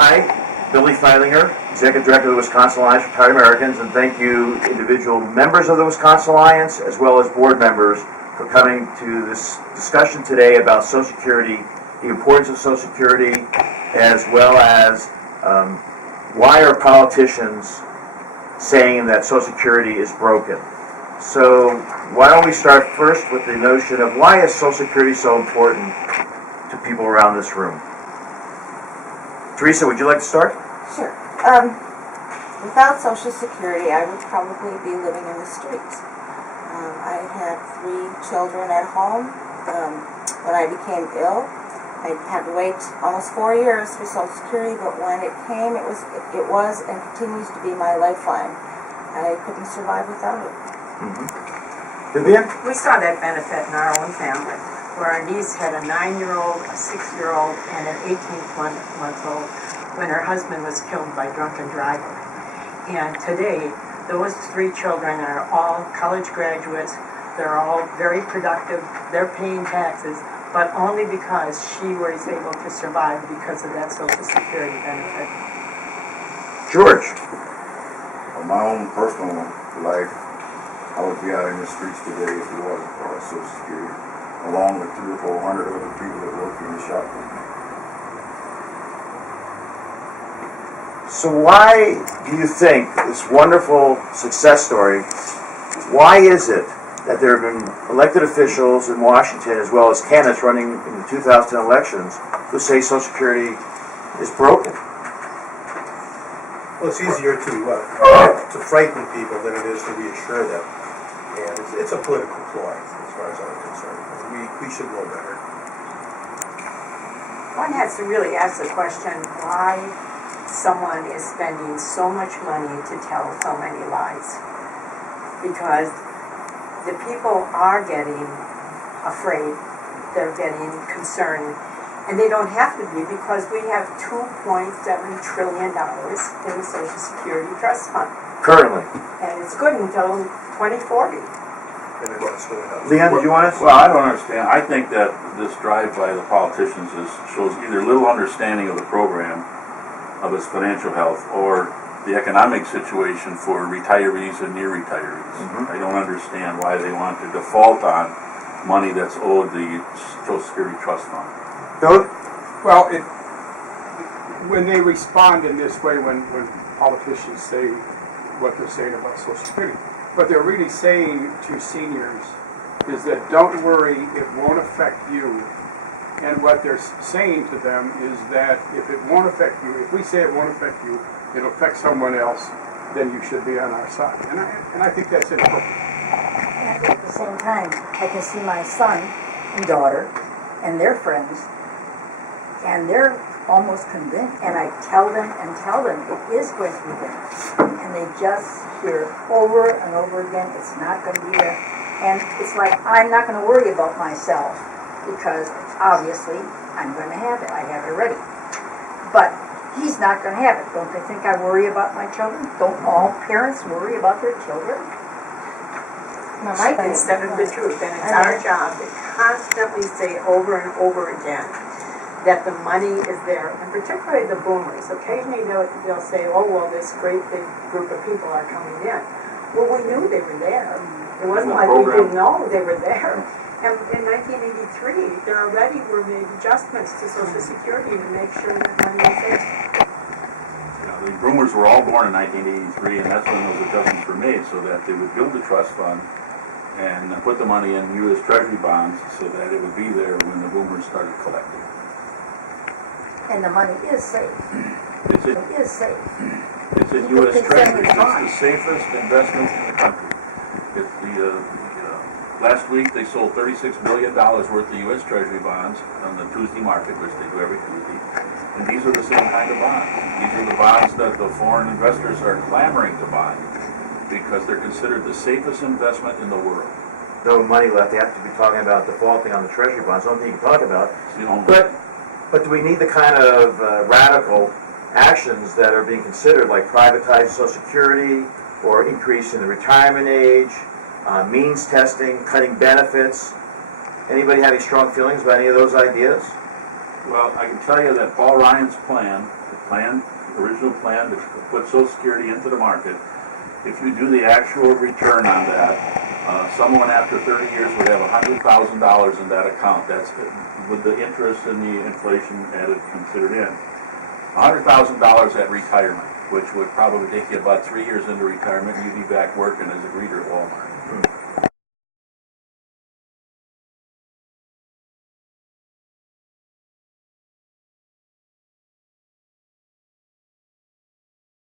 Hi, Billy Feilinger, Executive Director of the Wisconsin Alliance for Retired Americans, and thank you individual members of the Wisconsin Alliance as well as board members for coming to this discussion today about Social Security, the importance of Social Security, as well as why are politicians saying that Social Security is broken. So why don't we start first with the notion of why is Social Security so important to people around this room? Teresa, would you like to start? Sure. Without Social Security, I would probably be living in the streets. I had 3 children at home. When I became ill, I had to wait almost 4 years for Social Security, but when it came, it was and continues to be my lifeline. I couldn't survive without it. Vivian? We saw that benefit in our own family, where our niece had a 9-year-old, a 6-year-old, and an 18-month-old when her husband was killed by drunken driver. And today, those 3 children are all college graduates. They're all very productive. They're paying taxes, but only because she was able to survive because of that Social Security benefit. George? On my own personal life, I would be out in the streets today if it wasn't for our Social Security, along with 300 or 400 other people that work in the shop with me. So why do you think this wonderful success story, why is it that there have been elected officials in Washington as well as candidates running in the 2010 elections who say Social Security is broken? Well, it's easier to frighten people than it is to reassure them. And it's a political ploy, as far as I'm concerned. We should know better. One has to really ask the question why someone is spending so much money to tell so many lies. Because the people are getting afraid, they're getting concerned, and they don't have to be because we have $2.7 trillion in the Social Security Trust Fund. Currently. And it's good until 2040. And then what's going on? Leon, did you want to? Well, I don't understand. I think that this drive by the politicians shows either little understanding of the program, of its financial health, or the economic situation for retirees and near retirees. I don't understand why they want to default on money that's owed the Social Security Trust Fund. Philip? Well, when they respond in this way, when politicians say what they're saying about Social Security, what they're really saying to seniors is that don't worry, it won't affect you. And what they're saying to them is that if it won't affect you, if we say it won't affect you, it'll affect someone else, then you should be on our side. And I think that's inappropriate. And at the same time, I can see my son and daughter and their friends, and they're almost convinced, and I tell them it is going to be there. And they just hear it over and over again, it's not going to be there. And it's like, I'm not going to worry about myself, because obviously I'm going to have it. I have it already. But he's not going to have it. Don't they think I worry about my children? Don't all parents worry about their children? No, instead of the truth. And it's our job to constantly say over and over again that the money is there, and particularly the boomers. Occasionally they'll say, oh, well, this great big group of people are coming in. Well, we knew they were there. It wasn't like we didn't know they were there. And in 1983, there already were made adjustments to Social Security to make sure that money was there. The boomers were all born in 1983, and that's when those adjustments were made, so that they would build the trust fund and put the money in U.S. Treasury bonds so that it would be there when the boomers started collecting. And the money is safe. It's in U.S. Treasury. It's the safest investment in the country. Last week they sold $36 billion worth of U.S. Treasury bonds on the Tuesday market, which they do every Tuesday. And these are the same kind of bonds. These are the bonds that the foreign investors are clamoring to buy because they're considered the safest investment in the world. No money left. They have to be talking about defaulting on the Treasury bonds. The only thing you can talk about. But do we need the kind of radical actions that are being considered, like privatizing Social Security or increasing the retirement age, means testing, cutting benefits? Anybody have any strong feelings about any of those ideas? Well, I can tell you that Paul Ryan's original plan to put Social Security into the market, if you do the actual return on that, someone after 30 years would have $100,000 in that account. That's with the interest and the inflation added considered in. $100,000 at retirement, which would probably take you about 3 years into retirement, and you'd be back working as a greeter at Walmart.